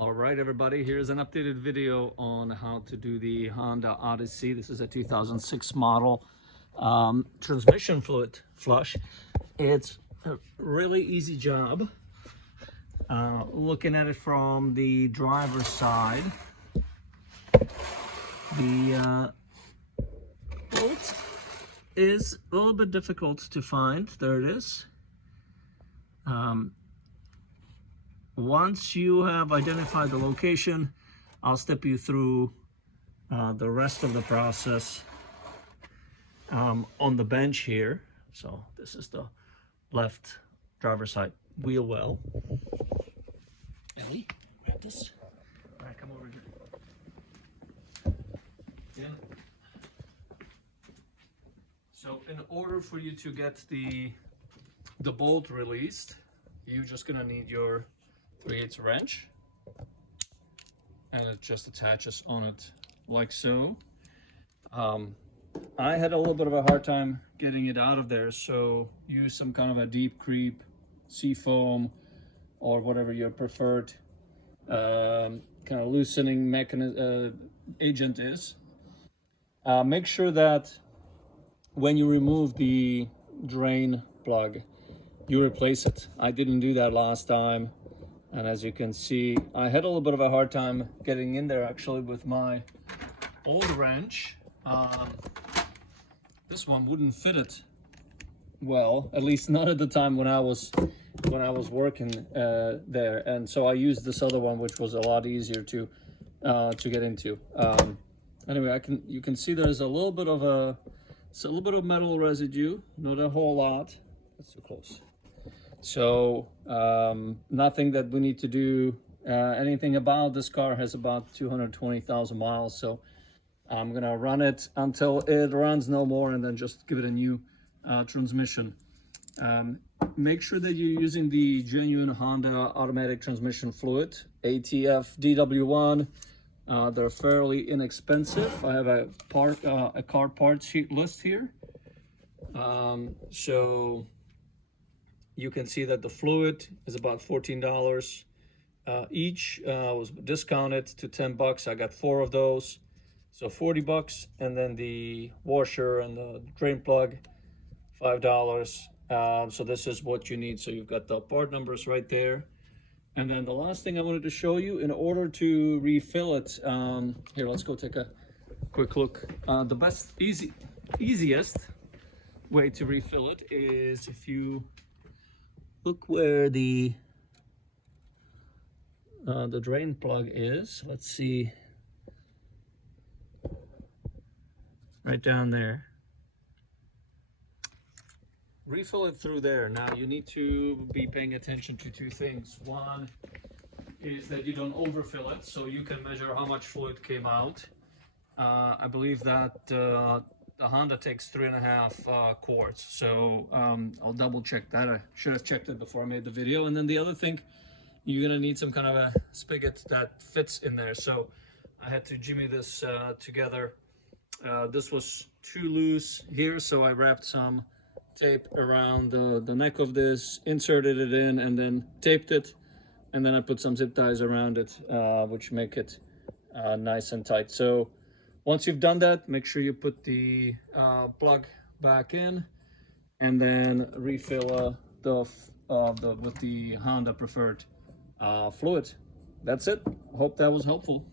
All right, everybody, here's an updated video on how to do the Honda Odyssey. This is a 2006 model transmission fluid flush. It's a really easy job. Looking at it from the driver's side, the bolt is a little bit difficult to find. There it is. Once you have identified the location, I'll step you through the rest of the process on the bench here. So this is the left driver's side wheel well. Ellie, grab this. All right, come over here. Yeah. So in order for you to get the bolt released, you're just gonna need your 3/8 wrench, and it just attaches on it like so. I had a little bit of a hard time getting it out of there, so use some kind of a deep creep, sea foam, or whatever your preferred kind of loosening mechanism agent is. Make sure that when you remove the drain plug, you replace it. I didn't do that last time. And as you can see, I had a little bit of a hard time getting in there actually with my old wrench. This one wouldn't fit it well, at least not at the time when I was working there. And so I used this other one, which was a lot easier to get into. Anyway, you can see there's a little bit of metal residue, not a whole lot. That's too close. So nothing that we need to do anything about. This car has about 220,000 miles, so I'm gonna run it until it runs no more and then just give it a new transmission. Make sure that you're using the genuine Honda automatic transmission fluid, ATF DW1. They're fairly inexpensive. I have a car parts sheet list here. So you can see that the fluid is about $14 each. Was discounted to 10 bucks. I got 4 of those, so 40 bucks. And then the washer and the drain plug, $5. So this is what you need. So you've got the part numbers right there. And then the last thing I wanted to show you, in order to refill it, here, let's go take a quick look. The easiest way to refill it is if you look where the drain plug is. Let's see, right down there. Refill it through there. Now you need to be paying attention to 2 things. One is that you don't overfill it, so you can measure how much fluid came out. I believe that the Honda takes 3.5 quarts, so I'll double check that. I should have checked it before I made the video. And then the other thing, you're gonna need some kind of a spigot that fits in there. So I had to jimmy this together. This was too loose here, so I wrapped some tape around the neck of this, inserted it in, and then taped it. And then I put some zip ties around it, which make it nice and tight. So once you've done that, make sure you put the plug back in, and then refill with the Honda preferred fluid. That's it. Hope that was helpful.